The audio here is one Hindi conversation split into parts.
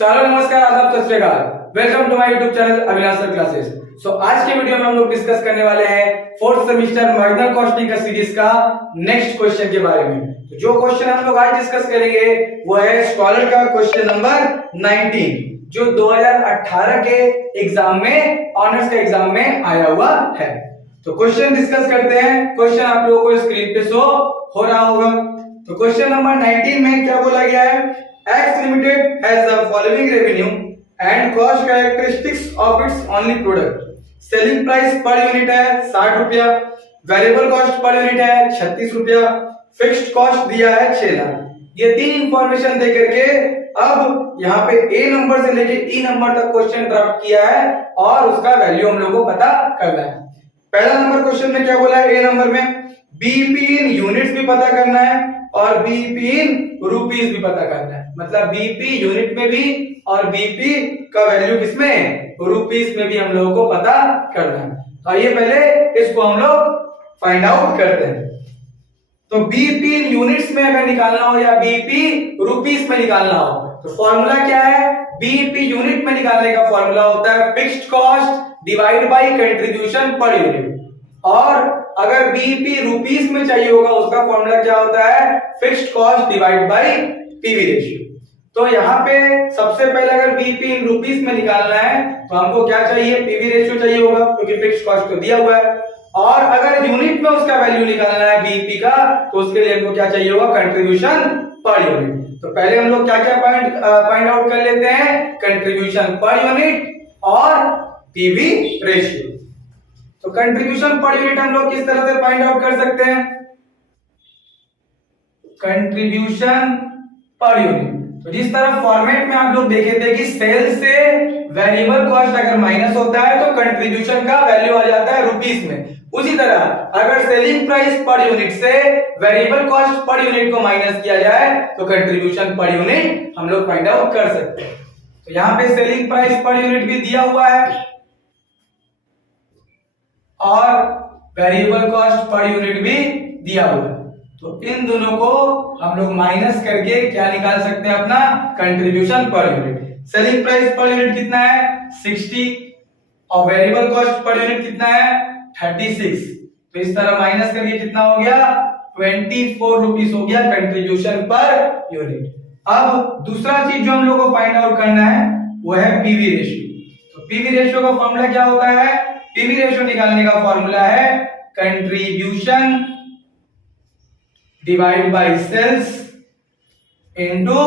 चलो नमस्कार, आदाब, सत श्री अकाल। Welcome to my YouTube channel Avinash sir classes. So आज के वीडियो में हम लोग डिस्कस करने वाले हैं फोर्थ सेमेस्टर मार्जिनल कॉस्टिंग का सीरीज का नेक्स्ट क्वेश्चन के बारे में। तो जो क्वेश्चन हम लोग आज डिस्कस करेंगे वो है स्कॉलर का क्वेश्चन नंबर 19, जो 2018 के एग्जाम में, ऑनर्स के एग्जाम में आया हुआ है। तो क्वेश्चन डिस्कस करते हैं। क्वेश्चन आप लोगों को स्क्रीन पे शो हो रहा होगा। तो क्वेश्चन नंबर 19 में क्या बोला गया है? X Limited has the following revenue and cost characteristics of its only product. Selling price per unit है 60 रुपया, वेरिएबल कॉस्ट पर यूनिट है 36 रुपया, फिक्स्ड कॉस्ट दिया है 6 लाख। ये तीन इंफॉर्मेशन दे करके अब यहाँ पे ए नंबर से लेके ई नंबर तक क्वेश्चन ड्राफ्ट किया है और उसका वैल्यू हम लोग को पता करना है। पहला नंबर क्वेश्चन में क्या बोला है? ए नंबर में बीईपी इन यूनिट्स भी पता करना है और बीईपी इन रुपीस भी पता करना है। मतलब बीईपी यूनिट में भी और बीईपी का वैल्यू किसमें? रुपीस में भी हम लोगों को पता करना है। तो आइए पहले इसको हम लोग फाइंड आउट करते हैं। तो बीईपी इन यूनिट्स में अगर निकालना हो या बीईपी रुपीस में निकालना हो तो फॉर्मूला क्या है? बीईपी यूनिट में निकालने का फॉर्मूला होता है fixed cost divide by contribution per unit, और अगर बीईपी रुपीस में चाहिए होगा उसका फॉर्मूला क्या होता है? Fixed cost divide by PV ratio. तो यहाँ पे सबसे पहले अगर बीईपी इन रुपीस में निकालना है तो हमको क्या चाहिए? पीवी रेशियो चाहिए होगा, क्योंकि फिक्स्ड कॉस्ट तो दिया हुआ है। और अगर यूनिट में उसका वैल्यू निकालना है बीईपी का तो उसके लिए हमको क्या चाहिए होगा? Contribution per unit. तो पहले हम लोग क्या क्या फाइंड आउट कर लेते हैं? कंट्रीब्यूशन पर यूनिट और पीवी रेशियो। तो कंट्रीब्यूशन पर यूनिट हम लोग किस तरह से फाइंड आउट कर सकते हैं? कंट्रीब्यूशन पर यूनिट, तो जिस तरह फॉर्मेट में आप लोग देखे थे कि सेल से वेरिएबल कॉस्ट अगर माइनस होता है तो कंट्रीब्यूशन का वैल्यू आ जाता है रुपीस में, उसी तरह अगर सेलिंग प्राइस पर यूनिट से वेरिएबल कॉस्ट पर यूनिट को माइनस किया जाए तो कंट्रीब्यूशन पर यूनिट हम लोग फाइंड आउट कर सकते हैं। तो यहाँ पे सेलिंग प्राइस पर यूनिट भी दिया हुआ है और वेरिएबल कॉस्ट पर यूनिट भी दिया हुआ है। तो इन दोनों को हम लोग माइनस करके क्या निकाल सकते हैं? अपना contribution per unit. Selling price per unit कितना है? 60 और वेरिएबल कॉस्ट पर यूनिट कितना है? 36। तो इस तरह माइनस करके कितना हो गया? 24 रुपीस हो गया कंट्रीब्यूशन पर यूनिट। अब दूसरा चीज जो हम लोग को फाइंड आउट करना है वो है पीवी रेशियो। तो पीवी रेशियो का फॉर्मूला क्या होता है? पीवी रेशियो निकालने का फॉर्मूला है contribution divide by sales into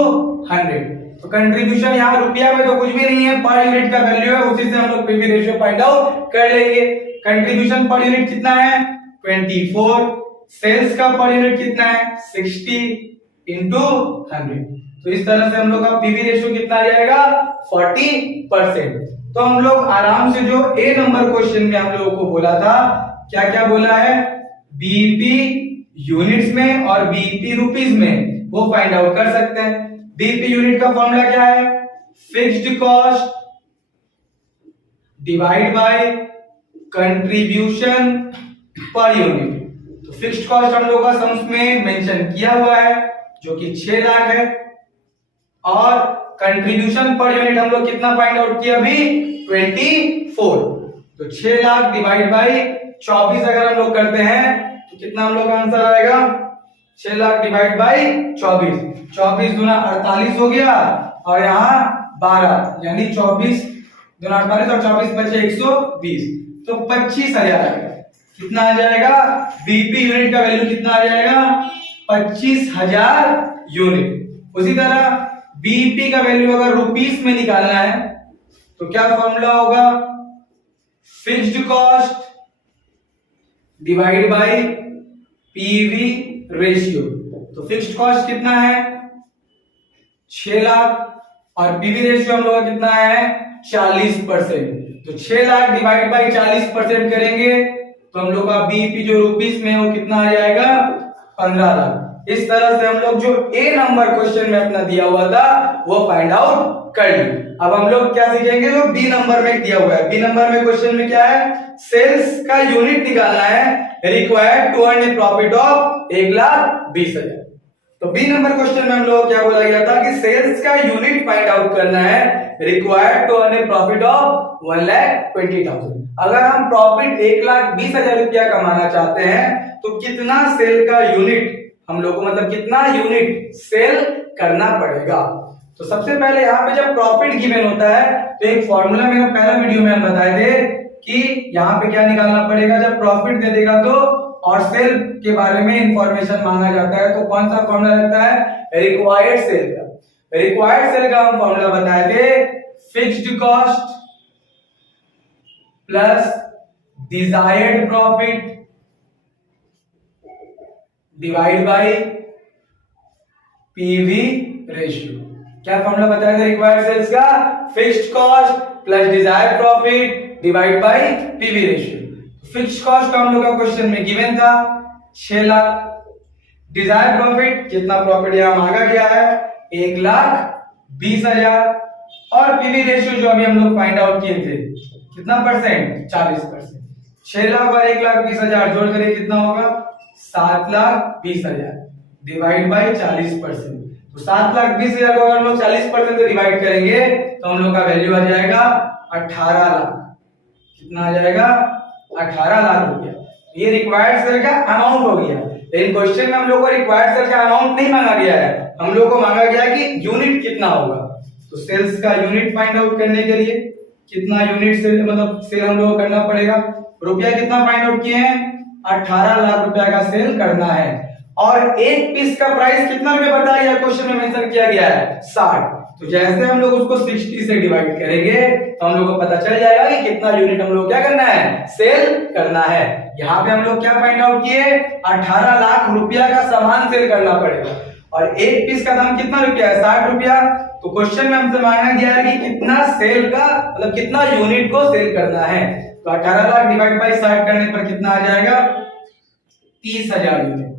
100। तो कंट्रीब्यूशन यहाँ रुपया में तो कुछ भी नहीं है, पर यूनिट का वैल्यू है, उसी से हम लोग पीवी रेशियो फाइंड आउट कर लेंगे। कंट्रीब्यूशन पर यूनिट कितना है? 24। सेल्स का पर यूनिट कितना है? 60 इनटू 100। तो इस तरह से हम लोग का पीवी रेशियो कितना आ जाएगा? 40%। तो हम लोग आराम से जो ए नंबर क्वेश्चन में हम लोगों को बोला था, क्या क्या बोला है? बीईपी यूनिट्स में और बीईपी रुपीस में वो फाइंड आउट कर सकते हैं। बीईपी यूनिट का फॉर्मूला क्या है? Fixed cost divide by contribution per unit. तो फिक्स्ड कॉस्ट हम लोग का सम्स में मेंशन किया हुआ है जो कि 6 लाख है, और कंट्रीब्यूशन पर यूनिट हम लोग कितना फाइंड आउट किया अभी? 24। तो 6 लाख डिवाइड बाय 24 अगर हम लोग करते हैं तो कितना हम लोग का आंसर आएगा? 6 लाख डिवाइड बाय 24। 24 दूना 48 हो गया और यहाँ 12, यानी 24 दूना 48 और 24 बचे 120। तो 25,000 आएगा। कितना आ जाएगा? बीईपी यूनिट का वैल्यू कितना आ जाएगा? 25,000 यूनिट। उसी तरह बीईपी का वैल्यू अगर रुपीस में निकालना है तो क्या फॉर्मूला होगा? Fixed cost divide by PV ratio. तो फिक्स्ड कॉस्ट कितना है? 6 लाख और पीवी रेशियो हम लोग का कितना है? 40%। तो 6 लाख डिवाइड बाय 40% करेंगे तो हम लोग का बीईपी जो रुपीस में है वो कितना आ जाएगा? 15 लाख। इस तरह से हम लोग जो ए नंबर क्वेश्चन में अपना दिया हुआ था वो फाइंड आउट कर ली। अब हम लोग क्या सीखेंगे? जो बी नंबर में दिया हुआ है, बी नंबर में क्वेश्चन में क्या है? सेल्स का यूनिट निकालना है, required to earn a profit of 1,20,000। तो बी नंबर क्वेश्चन में हम लोग क्या बोला गया था कि सेल्स का यूनिट फाइंड आउट करना है, required to earn a profit of 1,20,000। अगर हम प्रॉफिट 1,20,000 रुपया कमाना चाहते हैं तो कितना सेल का यूनिट हम लोग को, मतलब कितना यूनिट सेल करना पड़ेगा। तो सबसे पहले यहाँ पे जब प्रॉफिट गिवन होता है तो एक फॉर्मूला मेरा पहला वीडियो में हम बताए थे कि यहाँ पे क्या निकालना पड़ेगा, जब प्रॉफिट दे देगा तो और सेल के बारे में इंफॉर्मेशन मांगा जाता है तो कौन सा फॉर्मूला लगता है, रिक्वायर्ड सेल का। रिक्वायर्ड सेल का हम फॉर्मूला बताए थे, fixed cost plus desired profit divide by PV ratio. क्या फॉर्मूला बताया था रिक्वायर्ड सेल्स का, fixed cost plus desired profit divide by PV ratio. Fixed cost का हम लोग का क्वेश्चन में गिवन था 6 लाख, डिजायर्ड प्रॉफिट कितना प्रॉफिट यहां मांगा गया है 1,20,000, और पीवी रेशियो जो अभी हम लोग फाइंड आउट किए थे कितना परसेंट, 40%। 6 लाख और 1,20,000 जोड़ करें कितना होगा 7,20,000 डिवाइड बाय 40%। तो 7,20,000 को अगर हम लोग 40% से डिवाइड करेंगे तो हम लोग का वैल्यू आ जाएगा 18 लाख। कितना आ जाएगा 18 लाख रुपया। ये रिक्वायर्ड सेल का अमाउंट हो गया, लेकिन क्वेश्चन में हम लोग को रिक्वायर्ड सेल का अमाउंट नहीं मांगा गया है, हम लोग को मांगा गया कि यूनिट कितना होगा। तो सेल्स का यूनिट फाइंड आउट करने के लिए कितना यूनिट सेल, मतलब सेल हम लोग को करना पड़ेगा। रुपया कितना फाइंड आउट किए हैं, 18 लाख रुपया का सेल करना है, और एक पीस का प्राइस कितना रुपया बताया गया, क्वेश्चन में मेंशन किया गया है 60। तो जैसे हम लोग उसको 60 से डिवाइड करेंगे तो हम लोग को पता चल जाएगा कि कितना यूनिट हम लोग क्या करना है, सेल करना है। यहाँ पे हम लोग क्या फाइंड आउट किए, 18 लाख रुपया का सामान सेल करना पड़ेगा, और एक पीस का दाम कितना रुपया है 60 रुपया। तो क्वेश्चन में हमसे मांगा गया है कि कितना सेल का, मतलब कितना यूनिट को सेल करना है। तो 18 लाख डिवाइड बाई 60 करने पर कितना आ जाएगा 30,000 यूनिट।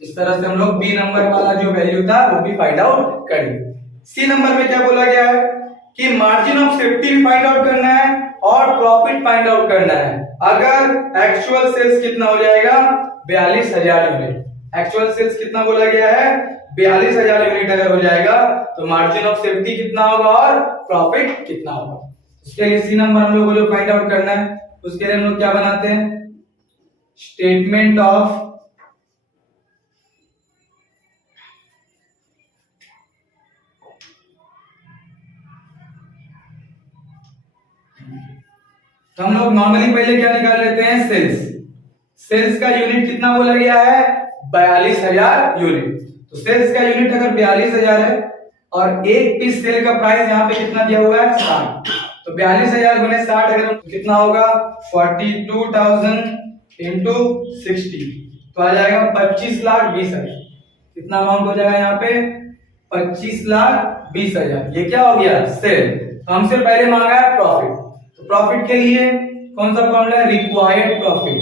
इस तरह से हम लोग बी नंबर वाला जो वैल्यू था वो भी फाइंड आउट कर लिए। सी नंबर में क्या बोला गया है कि मार्जिन ऑफ सेफ्टी भी फाइंड आउट करना है और प्रॉफिट फाइंड आउट करना है। अगर एक्चुअल सेल्स कितना हो जाएगा 42,000 यूनिट। एक्चुअल सेल्स कितना बोला गया है 42,000 यूनिट अगर हो जाएगा तो मार्जिन ऑफ सेफ्टी कितना होगा और प्रॉफिट कितना होगा। उसके लिए सी नंबर हम लोग को जो फाइंड आउट करना है उसके लिए हम लोग क्या बनाते हैं, स्टेटमेंट ऑफ तो हम लोग नॉर्मली पहले क्या निकाल लेते हैं, सेल्स। सेल्स का यूनिट कितना बोला गया है 42,000 यूनिट। तो सेल्स का यूनिट अगर 42,000 है और एक पीस सेल का प्राइस यहाँ पे कितना दिया हुआ है 60, तो 42,000 गुने 60 अगर कितना होगा 42,000 इंटू 60, तो आ जाएगा 25,20,000। कितना अमाउंट हो जाएगा यहाँ पे 25,20,000। ये क्या हो गया सेल। तो हमसे पहले मांगा है प्रॉफिट, तो प्रॉफिट के लिए कौन सा फॉर्मूला है, रिक्वायर्ड प्रॉफिट।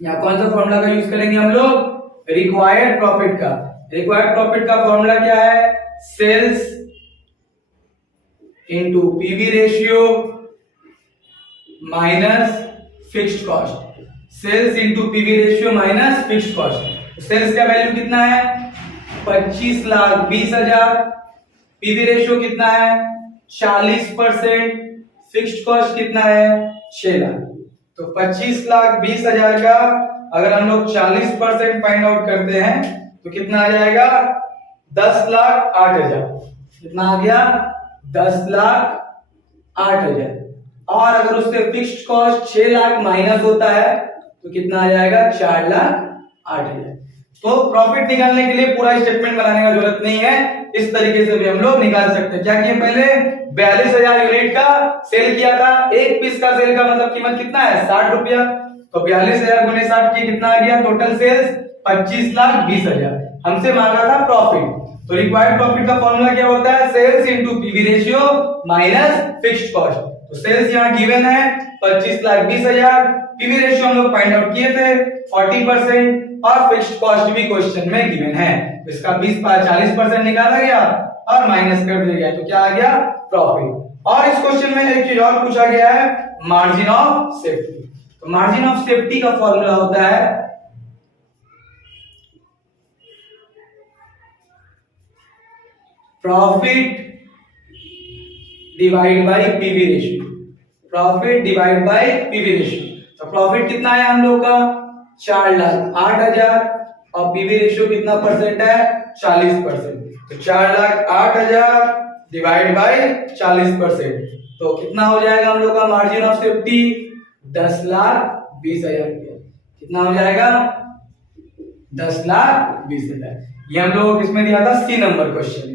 या कौन सा फॉर्मूला का यूज करेंगे हम लोग, रिक्वायर्ड प्रॉफिट का। रिक्वायर्ड प्रॉफिट का फॉर्मूला क्या है, sales into PV ratio minus fixed cost. Sales into PV ratio minus fixed cost. Sales का वैल्यू कितना है 25,20,000, पीवी रेशियो कितना है 40%, फिक्स्ड कॉस्ट कितना है 6 लाख। तो 25,20,000 का अगर हम लोग 40% फाइंड आउट करते हैं तो कितना आ जाएगा 10,08,000। कितना आ गया 10,08,000। और अगर उससे फिक्स्ड कॉस्ट 6 लाख माइनस होता है तो कितना आ जाएगा 4,08,000। तो प्रॉफिट निकालने के लिए पूरा स्टेटमेंट बनाने का जरूरत नहीं है, इस तरीके से भी हम लोग निकाल सकते हैं। क्या किए पहले 42,000 यूनिट का सेल किया था, एक पीस का सेल का मतलब कीमत कितना है 60 रुपया। तो 42,000 गुने 60 की कितना आ गया टोटल सेल्स 25,20,000। हमसे मांगा था प्रॉफिट, तो रिक्वायर्ड प्रॉफिट का फॉर्मूला क्या होता है, sales into PV ratio minus fixed cost. तो सेल्स यहाँ गिवन है 25,20,000, पीवी रेशियो हम लोग फाइंड आउट किए थे 40%, और फिक्स्ड कॉस्ट भी क्वेश्चन में गिवन है। तो इसका 40% निकाला गया और माइनस कर दिया गया, तो क्या आ गया प्रॉफिट। और इस क्वेश्चन में एक चीज और पूछा गया है, मार्जिन ऑफ सेफ्टी। तो मार्जिन ऑफ सेफ्टी का फॉर्मूला होता है profit divide by PV ratio, profit divide by PV ratio. तो प्रॉफिट कितना है हम लोग का 4,08,000 और पीवी रेशियो कितना परसेंट है 40%। तो 4,08,000 डिवाइड बाय 40%, तो कितना हो जाएगा हम लोग का मार्जिन ऑफ सेफ्टी 10,20,000 रुपया। कितना हो जाएगा 10,20,000। ये हम लोग किसमें दिया था C number question.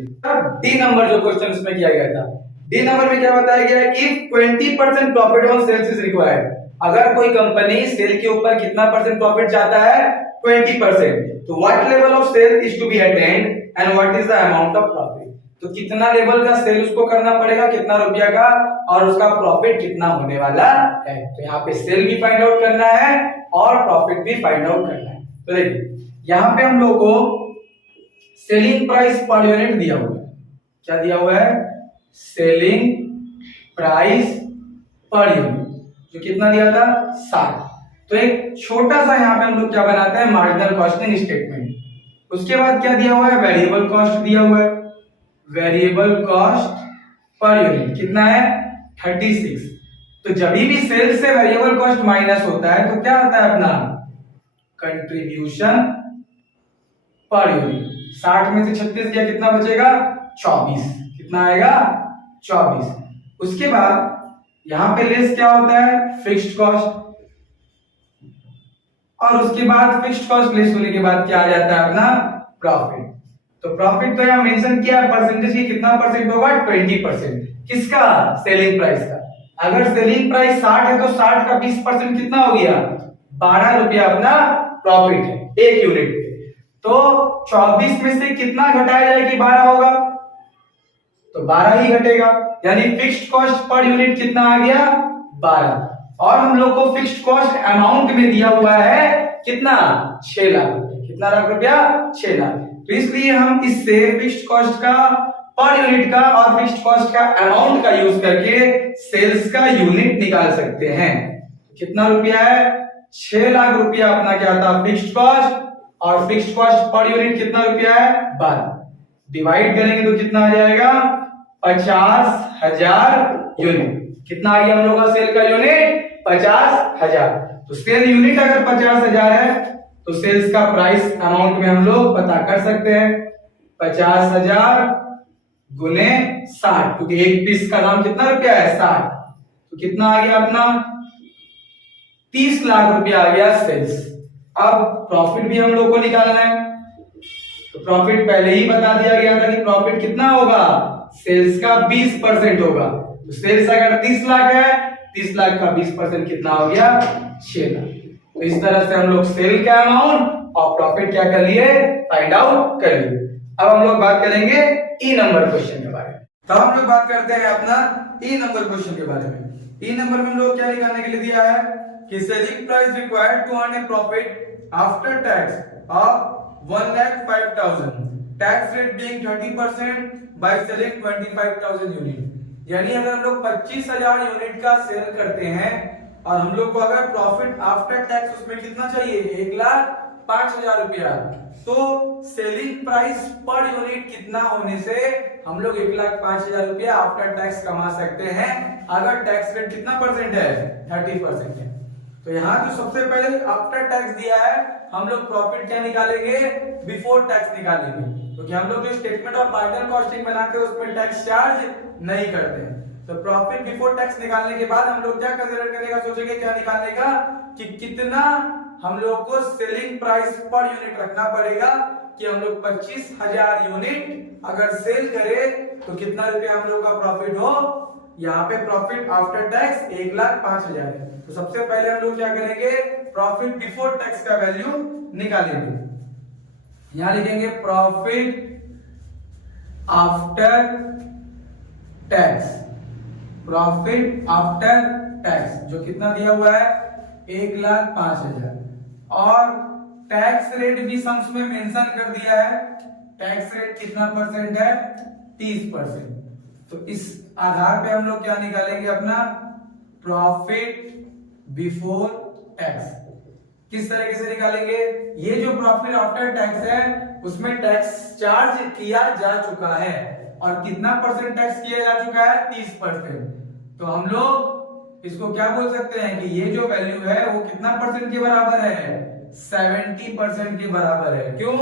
D number जो क्वेश्चन इसमें किया गया था, डी नंबर में क्या बताया गया है कि 20% profit on sales is required. अगर कोई कंपनी सेल के ऊपर कितना परसेंट प्रॉफिट चाहता है 20%, तो what level of sale is to be attained and what is the amount of profit. तो कितना लेवल का सेल उसको करना पड़ेगा, कितना रुपया का, और उसका प्रॉफिट कितना होने वाला है। तो यहाँ पे सेल भी फाइंड आउट करना है और प्रॉफिट भी फाइंड आउट करना है। तो देखिए यहाँ पे हम लोग को सेलिंग प्राइस पर यूनिट दिया हुआ है। क्या दिया हुआ है, सेलिंग प्राइस पर यूनिट, जो कितना दिया था 60। तो एक छोटा सा यहाँ पे हम लोग क्या बनाते हैं मार्जिनल कॉस्टिंग स्टेटमेंट। उसके बाद क्या दिया हुआ है, वेरिएबल कॉस्ट दिया हुआ है। वेरिएबल कॉस्ट पर यूनिट कितना है 36। तो जब भी सेल से वेरिएबल कॉस्ट माइनस होता है तो क्या आता है अपना कंट्रीब्यूशन पर यूनिट। 60 में से 36 गया, कितना बचेगा 24। कितना आएगा 24। उसके बाद यहां पे लेस क्या होता है फिक्स्ड कॉस्ट, और उसके बाद फिक्स्ड कॉस्ट लेस होने के बाद क्या आ जाता है अपना प्रॉफिट। तो प्रॉफिट तो यहां मेंशन किया है परसेंटेज की, कितना परसेंट होगा 20%। किसका, सेलिंग प्राइस का। अगर सेलिंग प्राइस 60 है तो 60 का 20% कितना हो गया 12 रुपया अपना प्रॉफिट है एक यूनिट पे। तो 24 में से कितना घटाया जाए कि 12 होगा, तो 12 ही घटेगा, यानी फिक्स्ड कॉस्ट पर यूनिट कितना आ गया 12। और हम लोग को फिक्स्ड कॉस्ट अमाउंट में दिया हुआ है कितना 6 लाख रुपया। कितना लाख रुपया 6 लाख। तो इसलिए हम इससे फिक्स्ड कॉस्ट का पर यूनिट का और फिक्स्ड कॉस्ट का अमाउंट का यूज करके सेल्स का यूनिट निकाल सकते हैं। कितना रुपया है 6 लाख रुपया अपना क्या था फिक्स्ड कॉस्ट, और फिक्स्ड कॉस्ट पर यूनिट कितना रुपया है 12। डिवाइड करेंगे तो कितना आ जाएगा 50,000 यूनिट। कितना आ गया हम लोग का सेल का यूनिट 50,000। तो सेल यूनिट अगर 50,000 है तो सेल्स का प्राइस अमाउंट में हम लोग पता कर सकते हैं 50,000 गुने 60, क्योंकि एक पीस का दाम कितना रुपया है 60। तो कितना आ गया अपना 30 लाख रुपया आ गया सेल्स। अब प्रॉफिट भी हम लोग को निकालना है, तो प्रॉफिट पहले ही बता दिया गया था कि प्रॉफिट कितना होगा सेल्स का 20% होगा। तो सेल्स अगर 30 लाख है 30 लाख का 20% कितना हो गया 6 लाख। तो इस तरह से हम लोग सेल का अमाउंट और प्रॉफिट क्या कर लिए फाइंड आउट कर लिए। अब हम लोग बात करेंगे ई नंबर क्वेश्चन के बारे में। तो हम लोग बात करते हैं अपना ई नंबर क्वेश्चन के बारे में। ई नंबर में हम लोग क्या निकालने के लिए दिया है कि selling price required to earn a profit after tax of 1,05,000, tax rate being 30% by selling 25,000 unit. यानी अगर हम लोग 25,000 यूनिट का सेल करते हैं और हम लोग को अगर प्रॉफिट आफ्टर टैक्स उसमें कितना चाहिए 1,05,000 रुपया, तो सेलिंग प्राइस पर यूनिट कितना होने से हम लोग 1,05,000 रुपया आफ्टर टैक्स कमा सकते हैं अगर टैक्स रेट कितना परसेंट है 30% है। तो यहाँ जो सबसे पहले आफ्टर टैक्स दिया है हम लोग प्रॉफिट क्या निकालेंगे बिफोर टैक्स निकालेंगे, क्योंकि हम लोग जो स्टेटमेंट ऑफ मार्जिनल कॉस्टिंग बनाते हैं उसमें टैक्स चार्ज नहीं करते हैं। तो प्रॉफिट बिफोर टैक्स निकालने के बाद हम लोग क्या कंसीडर करेगा, सोचेंगे क्या निकालने का कि कितना हम लोग को सेलिंग प्राइस पर यूनिट रखना पड़ेगा कि हम लोग 25,000 यूनिट अगर सेल करें तो कितना रुपया हम लोग का प्रॉफिट हो। यहाँ पे प्रॉफिट आफ्टर टैक्स 1,05,000 है। तो सबसे पहले हम लोग क्या करेंगे प्रॉफिट बिफोर टैक्स का वैल्यू निकालेंगे। यहां लिखेंगे profit after tax, profit after tax जो कितना दिया हुआ है 1,05,000, और टैक्स रेट भी सम्स में मेंशन कर दिया है। टैक्स रेट कितना परसेंट है 30%। तो इस आधार पे हम लोग क्या निकालेंगे अपना प्रॉफिट बिफोर टैक्स। किस तरीके से निकालेंगे, ये जो प्रॉफिट आफ्टर टैक्स है उसमें टैक्स चार्ज किया जा चुका है, और कितना परसेंट टैक्स किया जा चुका है 30%। तो हम लोग इसको क्या बोल सकते हैं कि ये जो वैल्यू है वो कितना परसेंट के बराबर है 70% के बराबर है। क्यों?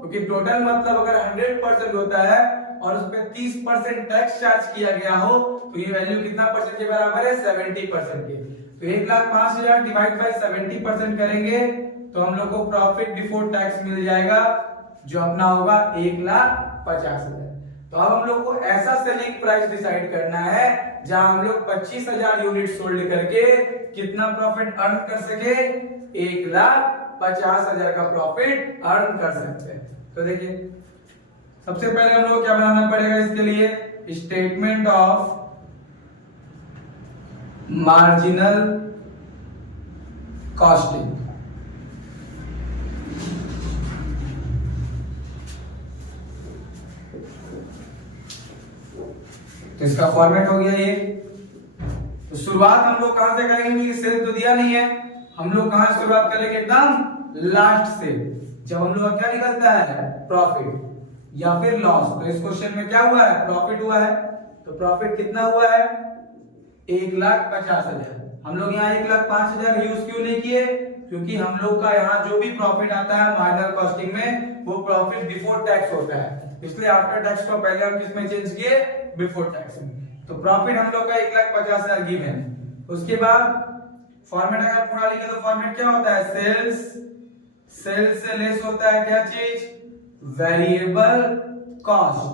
क्योंकि टोटल मतलब अगर 100% होता है और उस पर 30% टैक्स चार्ज किया गया हो तो ये वैल्यू कितना परसेंट के बराबर है 70% के। तो 1,05,000 डिवाइड बाय 70% करेंगे तो हम लोग को प्रॉफिट बिफोर टैक्स मिल जाएगा जो अपना होगा 1,50,000। तो अब हम लोग को ऐसा सेलिंग प्राइस डिसाइड करना है जहां हम लोग 25,000 यूनिट सोल्ड करके कितना प्रॉफिट अर्न कर सके 1,50,000 का प्रॉफिट अर्न कर सकते हैं। तो देखिए सबसे पहले हम लोग को क्या बनाना पड़ेगा इसके लिए स्टेटमेंट ऑफ मार्जिनल कॉस्टिंग। तो इसका फॉर्मेट हो गया ये। तो शुरुआत हम लोग कहां से करेंगे? सेल तो दिया नहीं है, हम लोग कहां शुरुआत करेंगे? एकदम लास्ट से, जब हम लोग क्या निकलता है प्रॉफिट या फिर लॉस। तो इस क्वेश्चन में क्या हुआ है? प्रॉफिट हुआ है। तो प्रॉफिट कितना हुआ है? 1,50,000। हम लोग यहाँ 1,05,000 यूज क्यों नहीं किए? क्योंकि हम लोग का यहाँ जो भी प्रॉफिट आता है मार्जिनल कॉस्टिंग में वो प्रॉफिट बिफोर टैक्स होता है, इसलिए आफ्टर टैक्स को पहले हम किसमें चेंज किए? बिफोर टैक्स में। तो प्रॉफिट हम लोग का 1,50,000 गिवन है। उसके बाद फॉर्मेट अगर पूरा लिखे तो फॉर्मेट क्या होता है? सेल्स से लेस होता है क्या चीज? Variable cost.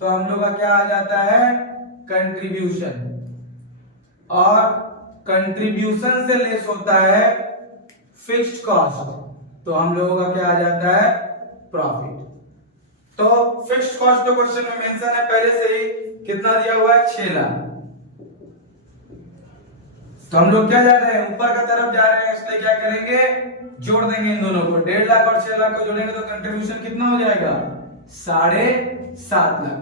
तो हम लोग का क्या आ जाता है? कंट्रीब्यूशन। और कंट्रीब्यूशन से लेस होता है फिक्स्ड कॉस्ट। तो हम लोगों का क्या आ जाता है? प्रॉफिट। तो फिक्स्ड कॉस्ट तो क्वेश्चन में मेंशन है पहले से ही, कितना दिया हुआ है? 6 लाख। तो हम लोग क्या जा रहे हैं? ऊपर का तरफ जा रहे हैं, इसलिए क्या करेंगे? जोड़ देंगे इन दोनों को। 1.5 लाख और 6 लाख को जोड़ेंगे तो कंट्रीब्यूशन कितना हो जाएगा? 7.5 लाख।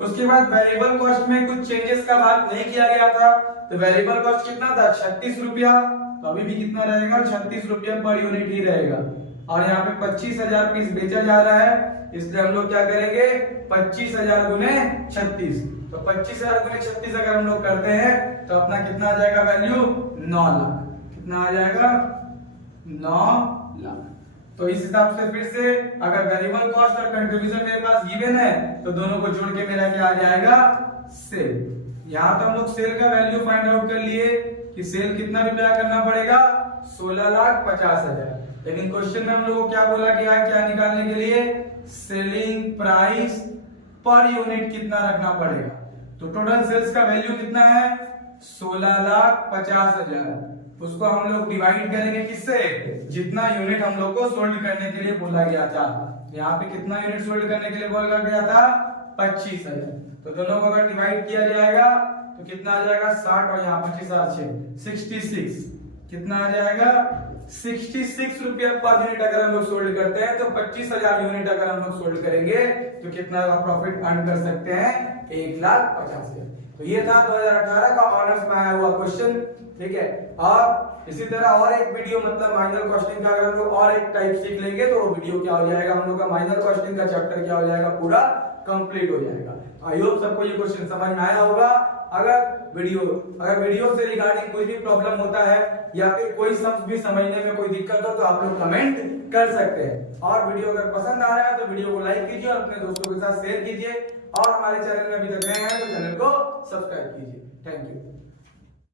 उसके बाद वेरिएबल कॉस्ट में कुछ चेंजेस का बात नहीं किया गया था, तो वेरिएबल कॉस्ट कितना था? 36 रुपया। तो अभी भी कितना रहेगा? 36 रुपया पर यूनिट ही रहेगा। और यहाँ पे 25,000 पीस बेचा जा रहा है, इसलिए हम लोग क्या करेंगे? 25,000 गुने 36। तो 25,000 गुने 36 अगर हम लोग करते हैं तो अपना कितना आ जाएगा वैल्यू? 9 लाख। कितना आ जाएगा? 9 लाख। तो इस हिसाब से फिर से अगर वेरिएबल कॉस्ट और कंट्रीब्यूशन मेरे पास गिवन है तो दोनों को जोड़ के मेरा क्या आ जाएगा? सेल। यहाँ तो हम लोग सेल का वैल्यू फाइंड आउट कर लिए कि सेल कितना रुपया करना पड़ेगा? 16,50,000। लेकिन क्वेश्चन में हम लोग को क्या बोला गया है? क्या निकालने के लिए? सेलिंग प्राइस पर यूनिट कितना रखना पड़ेगा। तो टोटल सेल्स का वैल्यू कितना है? 16,50,000। उसको हम लोग डिवाइड करेंगे किससे? जितना यूनिट हम लोग को सोल्ड करने के लिए बोला गया था। यहाँ पे कितना यूनिट सोल्ड करने के लिए बोला गया था? 25,000। तो दोनों को अगर डिवाइड किया जाएगा तो कितना आ जाएगा? 60 और यहाँ 25 और 6 66। कितना आ जाएगा? 66 रुपया पर यूनिट अगर हम लोग सोल्ड करते हैं तो 25,000 यूनिट अगर हम लोग सोल्ड करेंगे तो कितना का प्रॉफिट अर्न कर सकते हैं? 1,50,000। तो ये था 2018 का ऑनर्स में आया हुआ क्वेश्चन। ठीक है। और इसी तरह और एक वीडियो मतलब माइनर कॉस्टिंग का अगर हम लोग और एक टाइप सीख लेंगे तो वो वीडियो क्या हो जाएगा? हम लोग का माइनर कॉस्टिंग का चैप्टर क्या हो जाएगा? पूरा कंप्लीट हो जाएगा। आई होप सबको ये क्वेश्चन समझ में आया होगा। अगर वीडियो से रिगार्डिंग कोई भी प्रॉब्लम होता है या फिर कोई सम्स भी समझने में कोई दिक्कत हो तो आप लोग कमेंट कर सकते हैं। और वीडियो अगर पसंद आ रहा है तो वीडियो को लाइक कीजिए और अपने दोस्तों के साथ शेयर कीजिए। और हमारे चैनल में अभी तक नए हैं तो चैनल को सब्सक्राइब कीजिए। Thank you.